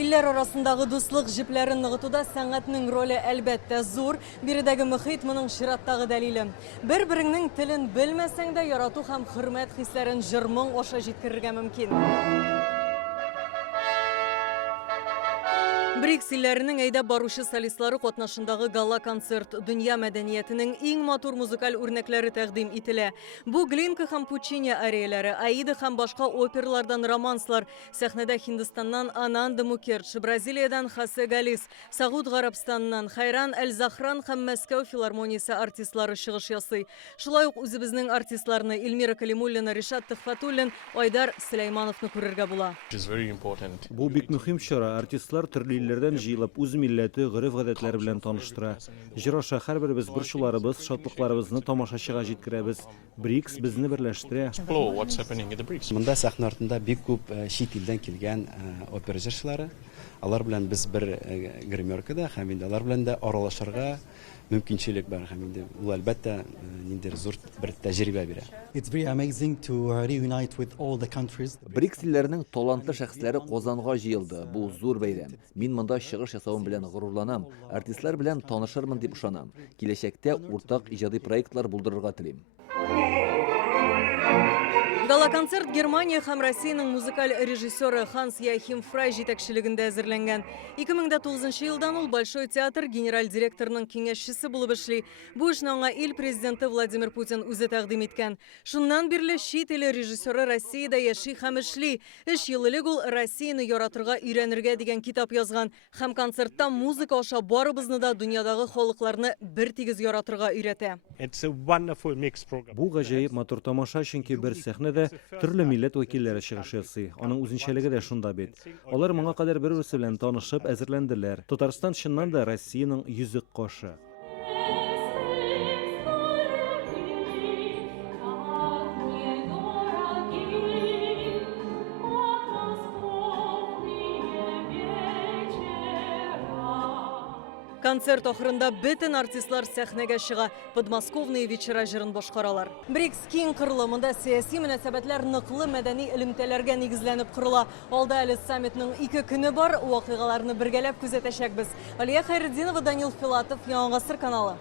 Илләр арасындагы дуслык җепләрен ныгытуда сәнгатьнең роле әлбәттә зур. Биредәге мөхит моның чираттагы дәлиле. Бер-береңнең телен белмәсәң дә ярату һәм хөрмәт хисләрен җыр-моң аша җиткерергә мөмкин. БРИКС илләренең әйдәп баручы солистлары катнашындагы гала-концерт дөнья мәдәниятенең иң матур музыкаль үрнәкләре тәкъдим ителә. Бу Глинка һәм Пучини арияләре, Аида һәм башка оперлардан романслар, сәхнәдә Һиндстаннан Ананда Мукердж, Бразилиядан Хосе Галис, Сауд Гарабстаннан Хайран Әл-Захран һәм Мәскәү филармониясе артистлары чыгыш ясый. Шулай ук үзебезнең артистларны Эльмира Калимуллина, Ришат Төхфәтуллин, Айдар Сөләймановны күрергә була. Бу бик мөһим чара. Артистлар төрле илләрдән җыелып, үз милләте, гореф-гадәтләре белән таныштыра. Җыр аша һәрберебез борчуларыбыз, шатлыкларыбызны тамашачыга җиткерәбез. БРИКС безне берләштерә. Монда сәхнә артында бик күп чит илдән килгән опера җырчылары. Алар белән без бер гримеркада һәм инде алар белән дә аралашырга мөмкинчелек бар һәм инде ул әлбәттә ниндидер зур бер тәҗрибә бирә. It's very amazing to reunite with all the countries. БРИКС илләренең талантлы шәхесләре Казанга җыелды. Бу зур бәйрәм. Мин монда чыгыш ясавым белән горурланам. Артистлар белән танышырмын дип ышанам. Киләчәктә уртак иҗади проектлар булдырырга телим. Гала-концерт Германия һәм Россиянең музыкаль режиссеры Ханс Яхим Фрай җитәкчелегендә әзерләнгән. 2009 елдан ул Большой театр генераль директорының киңәшчесе булып эшли. Бу эшне аңа ил президенты Владимир Путин үзе тәкъдим иткән. Шуннан бирле чит ил режиссеры Россиядә яши һәм эшли. 3 ел элек ул Россияны яратырга өйрәнергә дигән китап язган һәм концертта музыка аша барыбызны да дөньядагы халыкларны бер тигез яратырга өйрәтә. Бу гаҗәеп матур тамаша, чөнки бер сәхнәдә төрле милләт вәкилләре чыгыш ясый. Аның үзенчәлеге дә шунда бит. Алар моңа кадәр бер-берсе белән танышып әзерләнделәр. Татарстан чыннан да Россиянең йөзек кашы. Концерт ахырында бөтен артистлар сәхнәгә чыга, подмосковные вечера җырын башкаралар. БРИКС киң кырлы, монда сәяси мөнәсәбәтләр ныклы мәдәни элемтәләргә нигезләнеп корыла. Алда әле саммитның 2 көне бар, вакыйгаларны бергәләп күзәтәчәкбез. Алия Хәйретдинова, Данил Филатов, Яңа Гасыр каналы.